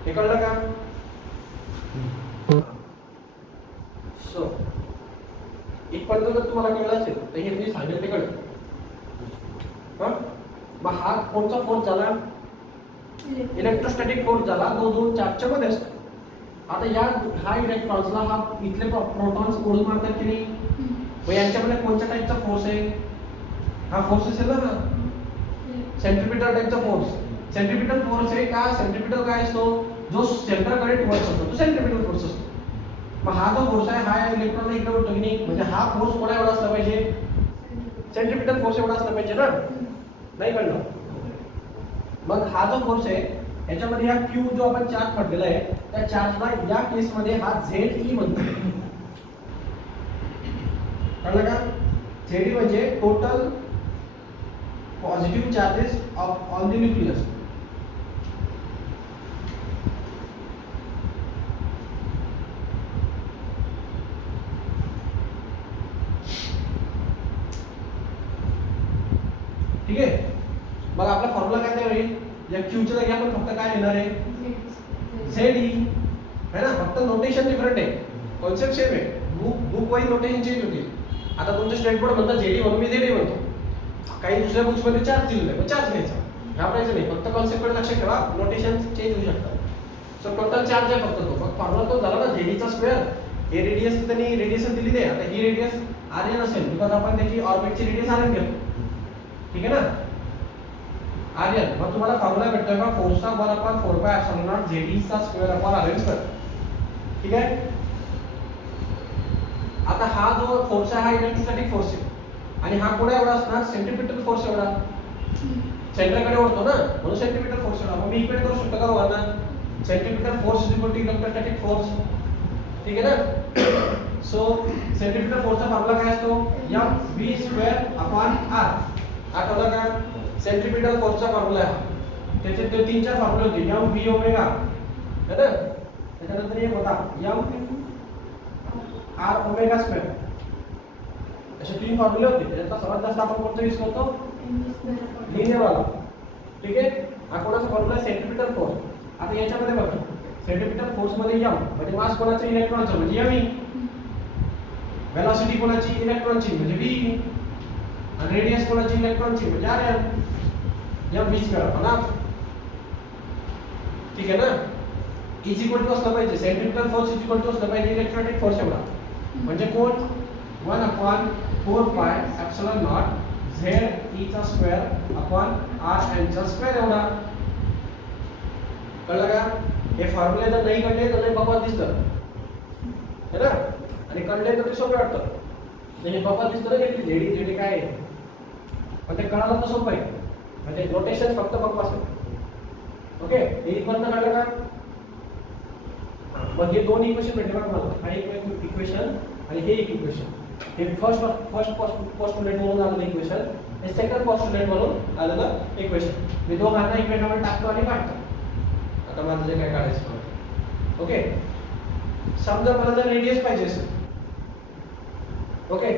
हे कळलं का? सो इथपर्यंत जर तुम्हाला कळलं असेल तर हे मी सांगितलं ते कळलं. मग हा कोणता फोर्स झाला? इलेक्ट्रोस्टॅटिक फोर्स झाला, जो दोन चार्जच्या मध्ये असतो. आता हा इलेक्ट्रॉन्सला हा इथले प्रोटॉन्स ओढून मारतात की नाही? मग यांच्यामध्ये कोणत्या टाईपचा फोर्स आहे? हा फोर्स असेल ना, सेंट्रिपिटल टाईपचा फोर्स. सेंट्रिपिटल फोर्स आहे का? सेंट्रिपिटल काय असतो? जो सेंटरकडे टुवर्ड्स असतो तो सेंट्रिपिटल फोर्स असतो. मग हा जो फोर्स आहे हा इलेक्ट्रॉनला इकडे ओढतो की नाही? म्हणजे हा फोर्स कोणा एवढा असला पाहिजे? सेंट्रिपिटल फोर्स एवढा असला पाहिजे ना. नाही कळलं? मग हा जो फोर्स आहे याच्यामध्ये हा q जो आपण चार्ज पडलेला आहे त्या चार्जला या केसमध्ये हा ZE म्हणतो. कळलं का? ZE म्हणजे total positive charges on the nucleus. ठीक आहे. मग आपला फॉर्म्युला काय तयार होईल? या क्यूच्या जागी आपण फक्त काय लिहिणार आहे? ZE है ना. फक्त नोटेशन डिफरंट आहे, कॉन्सेप्ट सेम आहे. बुक वाईज नोटेशन चेंज होतील. आता तुमचं स्टेट बोर्ड म्हणतात ZE म्हणून मी ZE म्हणतो. काही दुसऱ्या बुक्स मध्ये चार्ज दिलेला आहे, मग चार्ज घ्यायचा. घाबरायचं नाही, फक्त कॉन्सेप्ट कडे लक्ष ठेवा, नोटेशन चेंज होऊ शकतात. सो टोटल चार्ज आहे फक्त तो. मग फॉर्म्युला तो झाला ना ZEचा स्क्वेअर. हे रेडियस त्यांनी रेडिएशन दिली आहे. आता ही रेडियस RN असेल, बिकॉज आपण त्याची ऑर्बिटची रेडियस RN घेतो. ठीक आहे ना, RN. मग तुम्हाला फॉर्म्युला भेटतोय का? फोर्सचा 1/4 पाय एप्सिलॉन नॉट ZEचा स्क्वेअर अपॉन RN स्क्वेअर. ठीक आहे. आता हा जो फोर्स आहे हा इलेक्ट्रोस्टॅटिक फोर्स आहे आणि हा कोणा एवढा असणार? सेंट्रिपिटल फोर्स एवढा. सेंटरकडे ओढतो ना, म्हणून सेंट्रिपिटल फोर्स एवढा. मग मी इक्वेट करू शकतो का दोघांना? Centripetal force is equal to electrostatic force. ठीक आहे ना. सो सेंट्रिपिटल फोर्सचा फॉर्म्युला काय असतो? mv² upon r. आठवलं का? सेंट्रिपिटल फोर्सचा फॉर्म्युला आहे. त्याचे ते 3-4 फॉर्म्युले होते. mv ओमेगा है ना. त्याच्यानंतर एक होता r ओमेगा स्क्वेअर. असे 3 फॉर्म्युले होते. त्याचा सर्वात जास्त आपण कोणता यूज करतो? लिनियर वाला. ठीक आहे. हा कोणाचा फॉर्म्युला? Centripetal force. आता याच्यामध्ये बघा, सेंट्रिपिटल फोर्स मध्ये m म्हणजे मास कोणाचा? इलेक्ट्रॉनचा, म्हणजे me. वेलॉसिटी कोणाची इलेक्ट्रॉनची म्हणजे व्ही आणि रेडियस कोणाची इलेक्ट्रॉनची म्हणजे आर या वीज करा ना ठीक आहे ना इज इक्वल टू असलं पाहिजे centripetal force is equal to असलं पाहिजे इलेक्ट्रोस्टॅटिक फोर्स एवढा म्हणजे कोण 1/4 pi epsilon naught z e चा स्क्वेअर अपॉन r n चा स्क्वेअर एवढा कळलं का हे फॉर्म्युले जर नाही कळले तर लय बकवास दिसतं है ना आणि कळले तर ते सोपे वाटतं हे बकवास दिसतं ना की जेडी जेडी काय आहे पण ते कळालं तर सोपं आहे म्हणजे नोटेशन फक्त बकवास आहे ओके हे इक्वल कळलं का मग हे दोन इक्वेशन भेटले बघा मला हा एक इक्वेशन आणि हे एक इक्वेशन हे फर्स्ट पोस्टुलेट म्हणून आलेलं इक्वेशन हे सेकंड पोस्टुलेट म्हणून आलेलं इक्वेशन मी दोघांना इक्वेशनवर टाकतो आणि काढतो आता माझं जे काय काढायचं ओके समजा मला जर रेडियस पाहिजे असेल ओके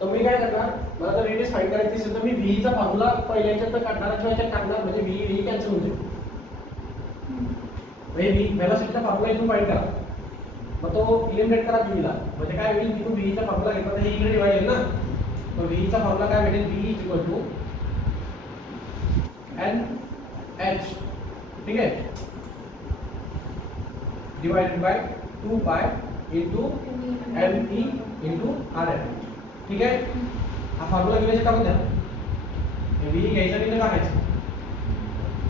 तर मी काय करणार मला जर रेडियस फाइंड करायची असेल तर मी व्ही चा फॉर्म्युला पहिल्या याच्यात काढणार किंवा याच्यात टाकणार म्हणजे व्ही कॅन्सल होऊन जाईल म्हणजे व्हेलॉसिटीचा फॉर्म्युला इथून फाइंड करा मग तो इलिमिनेट करा व्ही ला म्हणजे काय होईल इथून व्ही चा फॉर्म्युला घेतला तर हे इकडे डिवाइड होईल ना तर व्ही चा फॉर्म्युला काय भेटेल V is equal to N H ठीक आहे divided by 2 pi into M E into R N ठीक आहे हा फॉर्म्युला घेण्याचे टाकून द्या व्ही घ्यायचा आणि टाकायचं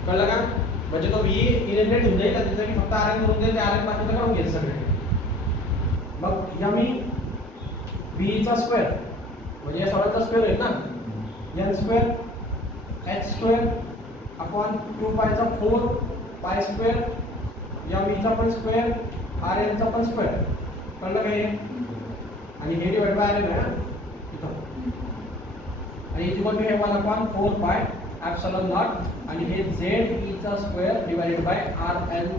कळलं का म्हणजे तो व्ही इलिमिनेट होऊन जाईल त्याच्या की फक्त आर एन करून देईल ते आर एन बाकीचं काढून घ्यायचं सगळे मग या मी व्ही चा स्क्वेअर म्हणजे या सगळ्याचा स्क्वेअर आहे ना N square H square upon 2 पायचा 4 पाय स्क्वेअर या व्ही चा पण स्क्वेअर आर एन चा पण स्क्वेअर कळलं काय आणि हे डिवाइड बाय आर एन आहे इथं आणि इथे मग हे 1/4 पाय एप्सिलॉन नॉट आणि हे z e चा square divided by r n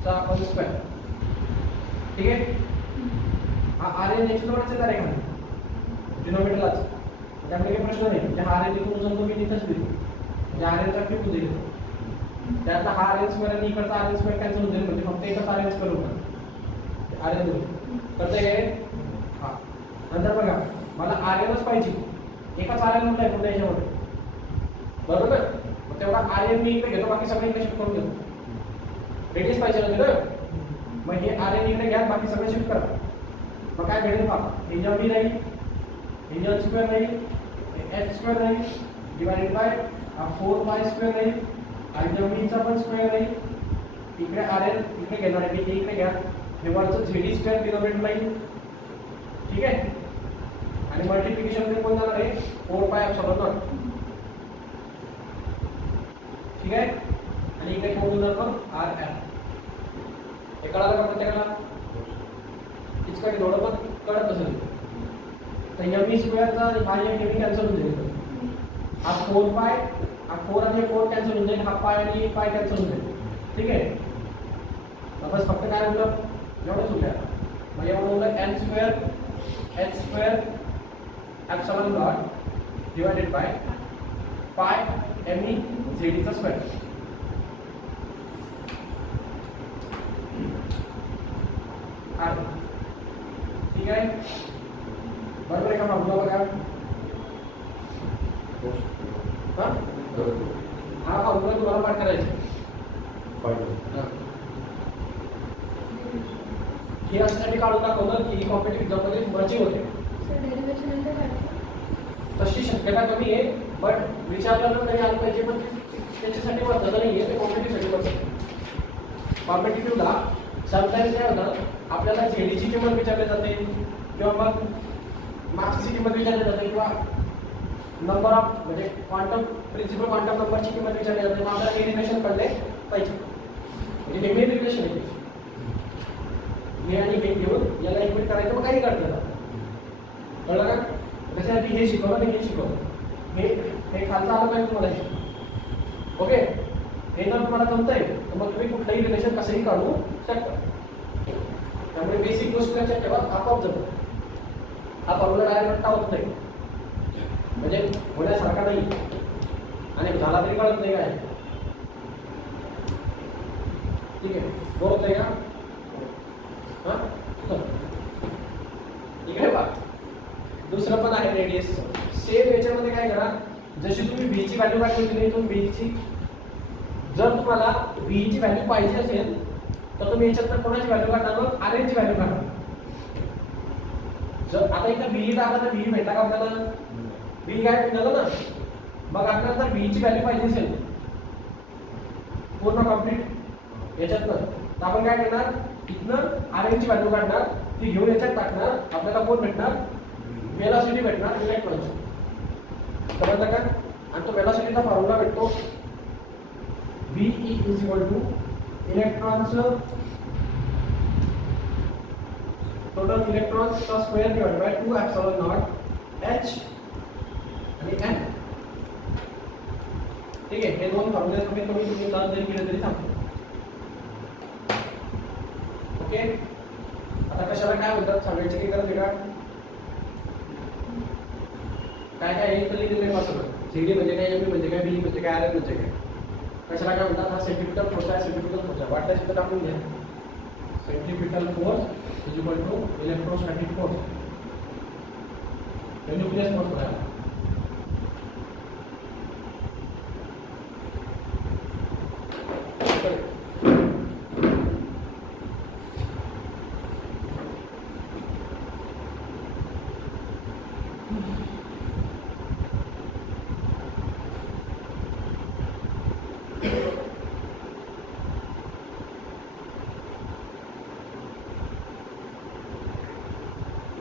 चा पण स्क्वेअर ठीक आहे हा r n x नॉट चे डायरेक्ट आहे डिनोमिनेटरलाच त्यामुळे काही प्रश्न नाही म्हणजे हा r n इकडून जातो मी इथेच लिहितो म्हणजे r n चा क्यूब होईल त्यातला हा r n स्क्वेअर आणि इकडचा r n स्क्वेअर कॅन्सल होऊन जाईल म्हणजे फक्त एकच r n स्क्वेअर होणार r n होईल कळतंय काय हा नंतर बघा मला r n च पाहिजे एकाच r n म्हणताय पुन्हा याच्यामध्ये बरोबर ना मग तेवढा आर एन मी इकडे घेतो बाकी सगळे इकडे शिफ्ट करून घेतो रेडियस पाहिजे ना मग हे आर एन इकडे घ्या बाकी सगळे शिफ्ट करा मग काय भेटेल पहा हे जर मी राहील हे जर स्क्वेअर राहील एच स्क्वेअर राहील डिवाइडेड बाय 4 पाय स्क्वेअर राहील आणि जर मीचा पण स्क्वेअर राहील इकडे आर एन इकडे घेणार आहे मी हे इकडे घ्या हे वरचं झेडी स्क्वेअर डिनोमिनेटर राहील ठीक आहे आणि मल्टिप्लिकेशन मध्ये कोण जाणार आहे 4 पाय एप्सिलॉन नॉट ठीक आहे आणि इकडे कोण जाणार मग आर एन हे कळालं का प्रत्येकाला इसकडे थोडं पण कळत असेल तर एम ई स्क्वेअरचा हा एक एम कॅन्सल होऊन जाईल हा 4 पाय हा 4 आणि 4 कॅन्सल होऊन जाईल हा पाय आणि पाय कॅन्सल होऊन जाईल ठीक आहे बस फक्त काय उरलं एवढंच उरलं मग एवढं उरलं N square H square epsilon naught divided by pi M E Z चा स्क्वेअर ठीक आहे बरोबर आहे का फॉर्म्युला बघा हा फॉर्म्युला तुम्हाला पाठ करायचा हे यासाठी काढून दाखवलं की कॉम्पिटिटिव्ह एक्झाममध्ये मर्जी होते तशी शक्यता कमी आहे बट विचारलं तरी आलं पाहिजे पण त्याच्यासाठी महत्त्वाचं नाही आहे ते कॉम्पिटिटिव्हसाठी महत्त्वाचं कॉम्पिटिटिव्हला समटाईम्स काय होतं आपल्याला झेडीची किंमत विचारली जाते किंवा मग मार्क्सची किंमत विचारली जाते किंवा नंबर ऑफ म्हणजे क्वांटम प्रिन्सिपल क्वांटम नंबरची किंमत विचारली जाते मग आपल्याला हे रिलेशन कळले पाहिजे म्हणजे हे मेन रिलेशन आहे हे आणि हे घेऊन याला इक्वेट करायचं मग काही काढतं कळलं का त्याच्यासाठी हे शिकवलं आणि हे शिकवलं हे खालचं आलं पाहिजे तुम्हाला हे ओके हे जर तुम्हाला जमतंय तर मग तुम्ही कुठलंही रिलेशन कसंही काढू शकता त्यामुळे बेसिक गोष्ट लक्षात ठेवा आपोआप जमतो हा फॉर्म्युला डायरेक्ट होत नाही म्हणजे होण्यासारखा नाही आणि झाला तरी कळत नाही काय ठीक आहे बरोबर आहे का हा इकडे पहा दुसरं पण आहे रेडियस. सेम याच्यामध्ये काय करा, जशी तुम्ही v ची व्हॅल्यू काढली होती इथून v ची, जर तुम्हाला v ची व्हॅल्यू पाहिजे असेल तर तुम्ही याच्यात कोणाची व्हॅल्यू काढणार, मग r ची व्हॅल्यू काढणार. जर आता इथं v टाकला तर v भेटला का आपल्याला, v काय झालं ना. मग आपल्याला जर v ची व्हॅल्यू पाहिजे असेल पूर्ण कंप्लीट याच्यातनं, तर आपण काय करणार, इथनं r ची व्हॅल्यू काढणार, ती घेऊन याच्यात टाकणार, आपल्याला कोण भेटणार, वेलोसिटी भेटणार इलेक्ट्रॉनची. समजलं का. आणि तो वेलोसिटीचा फॉर्म्युला भेटतो ve इज इक्वल टू इलेक्ट्रॉनचं टोटल इलेक्ट्रॉन्सचा square divide by 2 epsilon naught h आणि m. ठीक आहे. हे दोन फॉर्म्युले तुम्ही लर्न जरी केले तरी चालतं. ओके. आता कशाला काय म्हणतात सांगायची की गरज आहे का, काय काय हे तरी दिले पासून सीडी म्हणजे काय, एमई म्हणजे काय, बी म्हणजे काय, आर म्हणजे काय, कशाला काय म्हणतात. हा सेंट्रिपिटल फोर्स आहे. सेंट्रिपिटल फोर्स आहे वाटतं तिथं टाकून घ्या. Centripetal force is equal to electrostatic force, nucleus force आहे.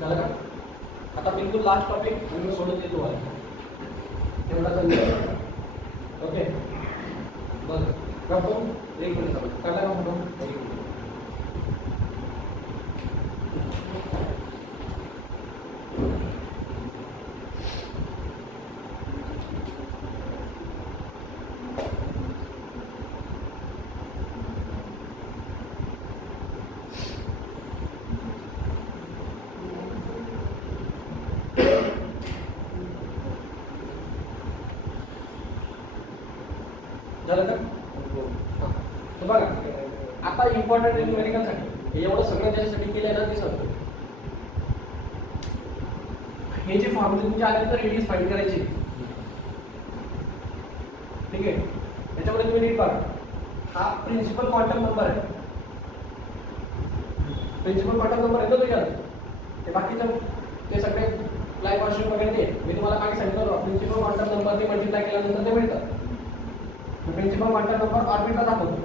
झालं का. आता बिलकुल लास्ट टॉपिक मी सोडून देतो आहे तेवढा चालू. ओके बघ करतो एक मिनिट चालू काढला का फोटो. झालं का. तर बघा आता इम्पॉर्टंट न्यूमेरिकलसाठी हे एवढं सगळं ज्याच्यासाठी केलं ना ते सांगतो. हे जे फॉर्म्युले तुमचे आले तर रेडियस फाइंड करायची. ठीक आहे. याच्यामध्ये तुम्ही नीट बघा, हा प्रिन्सिपल क्वांटम नंबर आहे. प्रिन्सिपल क्वांटम नंबर आहे ना तुझ्या, ते बाकीचं ते सगळे लाईफ कॉन्स्टंट वगैरे ते मी तुम्हाला काय सांगितलं, प्रिन्सिपल क्वांटम नंबर ते मल्टिप्लाय केल्यानंतर ते मिळतात. प्रिन्सिपल क्वांटम नंबर ऑर्बिटला दाखवतो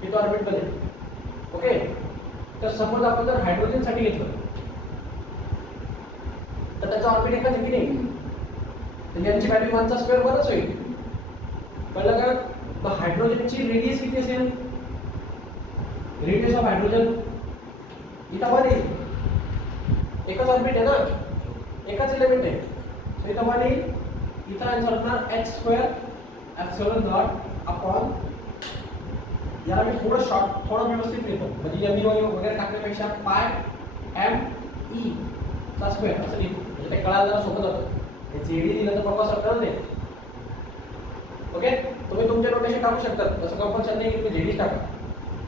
किती ऑर्बिटमध्ये. ओके. तर सपोज आपण जर हायड्रोजनसाठी घेतलं तर त्याचा ऑर्बिट एकच आहे की नाही, तर यांची व्हॅल्यू 1 चा स्क्वेअर 1च होईल. कळलं का. तर हायड्रोजनची रेडियस किती असेल, रेडियस ऑफ हायड्रोजन इथं 1 येईल. एकच ऑर्बिट आहे ना, एकच एलिमेंट आहे, तर इथं 1 येईल. इथं आन्सर असणार h square epsilon not upon, याला मी थोडं शॉर्ट थोडं व्यवस्थित लिहितो म्हणजे एम वगैरे टाकण्यापेक्षा पाय एम ई चा स्क्वेअर असं लिहितो म्हणजे ते कळायला जरा सोपं जातं. हे जेडी दिलं तर बाबा सरकार नाही. ओके. तुम्ही तुमच्या नोटेशन टाकू शकतात, तसं कंपल्सरी नाही की तुम्ही जेडीच टाका.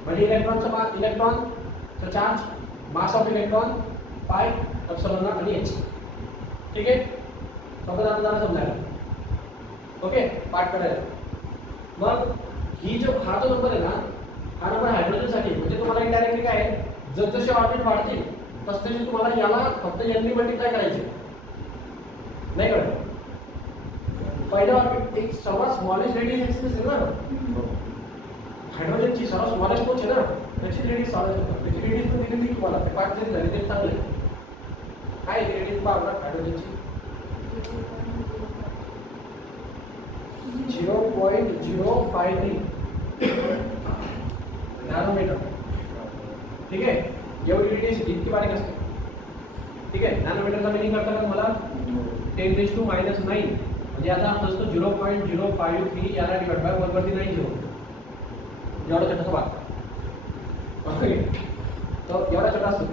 म्हणजे इलेक्ट्रॉनचा चार्ज मास ऑफ इलेक्ट्रॉन पाय एप्सिलॉन नॉट आणि एच. ठीक आहे. समजा आता जरा समजायला. ओके. पाठ करायला. मग ही जो हा जो नंबर आहे ना, हा नंबर हायड्रोजनसाठी म्हणजे तुम्हाला इनडायरेक्टली काय आहे, जसजसे ऑर्बिट वाढतील तसतसे तुम्हाला याला फक्त यांनी मल्टिप्लाय करायचे. नाही कळलं. पहिलं ऑर्बिट एक सर्वात स्मॉलेस्ट रेडियस एक्सिस आहे ना हायड्रोजनची, सर्वात स्मॉलेस्ट पोच आहे ना, त्याची रेडियस सॉल्व होतं. त्याची रेडियस पण दिलेली तुम्हाला, ते पाठ जरी झाली तरी चांगलं आहे. काय रेडियस पहा आपला हायड्रोजनची 0.053 नॅनोमीटर. ठीक आहे. एवढी रेडियस इतकी बारीक असते. ठीक आहे. नॅनोमीटरचा मिनिंग करता का मला 10⁻⁹ म्हणजे याचा अर्थ असतो 0.053 याला डिवाइड बाय 1/90 एवढा छोटासा भाग. ओके. तर एवढा छोटा असतो.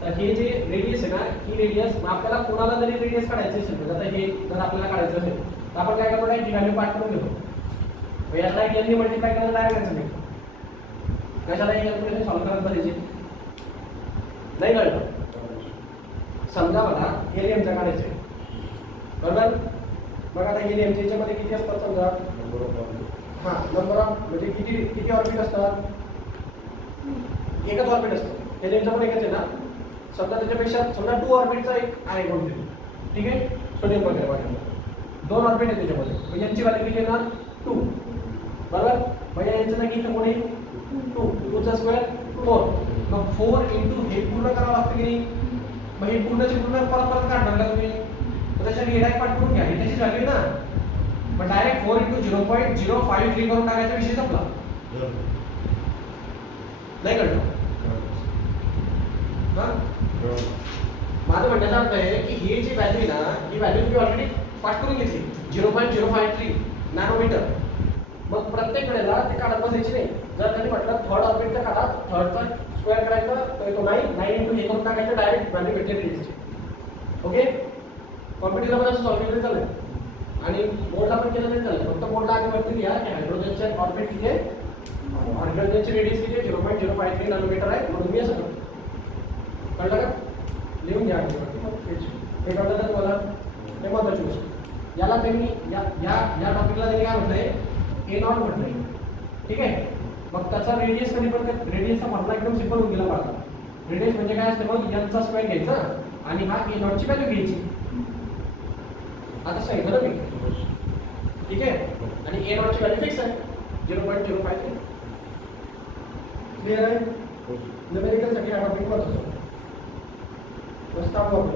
तर हे जे रेडियस आहे ना, ही रेडियस आपल्याला कोणाला जरी रेडियस काढायची असेल म्हणजे आता हे जर आपल्याला काढायचं असेल तर आपण काय करतो, ही व्हॅल्यू पाठ करून घेतो. याला एक यांनी मल्टिप्लाय केलं डायरेक्ट याचं नाही. कशाला हे कॅल्क्युलेशन सॉल्व्ह करत बसायची नाही कळलं. समजा मला हेलियमचा काढायचं आहे, बरोबर. मग आता हेलियमच्या याच्यामध्ये किती असतात समजा, नंबर ऑफ ऑर्बिट. हां नंबर ऑफ म्हणजे किती किती ऑर्बिट असतात, एकच ऑर्बिट असतं. हेलियमचा पण एकच आहे ना. समजा त्याच्यापेक्षा समजा 2 ऑर्बिटचा एक आहे कोणतरी, ठीक आहे, सोडियम वगैरे वाटलं 2 ऑर्बिट आहे त्याच्यामध्ये. मग यांची व्हॅल्यू किती येणार 2, बरोबर. मग यांचं नाही इथं कोणी 2 2चा स्क्वेअर 4. मग 4 इंटू हे पूर्ण करावं लागतं की नाही. मग हे पूर्णचे पूर्ण परत परत काढणार का तुम्ही, तर त्याच्यात हे डायरेक्ट पाठ करून घ्या, ही त्याचीच व्हॅल्यू आहे ना. मग डायरेक्ट 4 इंटू 0.053 करून टाकायचा विषय संपला. नाही कळलं हां. माझं म्हणण्याचा अर्थ आहे की ही जी व्हॅल्यू आहे ना, ही व्हॅल्यू तुम्ही ऑलरेडी पाठ करून घेतली 0.053 नॅनोमीटर. मग प्रत्येक वेळेला ते काढत बसायची नाही. जर त्यांनी म्हटलं थर्ड ऑर्बिटचा काढा, थर्डचा स्क्वेअर करायचा तर तो 9 इंटू हे करून टाकायचं, डायरेक्ट व्हॅल्यू भेटते रेडियसची. ओके, कॉम्प्युटरला पण असं सॉल्व्ह केलं चालेल आणि बोर्डला पण केलं तरी चालेल. फक्त बोर्डला आधी वरती लिहा की हायड्रोजनच्या ऑर्बिट किती आहे, हायड्रोजनची रेडियस किती आहे 0.053 नॅनोमीटर आहे, म्हणून मी असं करतो. कळलं का, लिहून घ्या. हे कळलं तर तुम्हाला, हे महत्त्वाची गोष्ट. याला त्यांनी या टॉपिकला त्यांनी काय म्हटलंय, A0 म्हटलंय, ठीक आहे. मग त्याचा रेडियस कधी पण रेडियसचा फॉर्म्युला एकदम सिंपल होऊन गेला बघा. रेडियस म्हणजे काय असते, मग यांचा स्क्वेअर घ्यायचा आणि हा A0 ची व्हॅल्यू घ्यायची. आता सांगितलं ना मी, ठीक आहे. आणि A0 ची व्हॅल्यू फिक्स आहे 0.053. क्लिअर आहे. न्यूमेरिकलसाठी हा टॉपिक महत्त्वाचा. मस्त आपण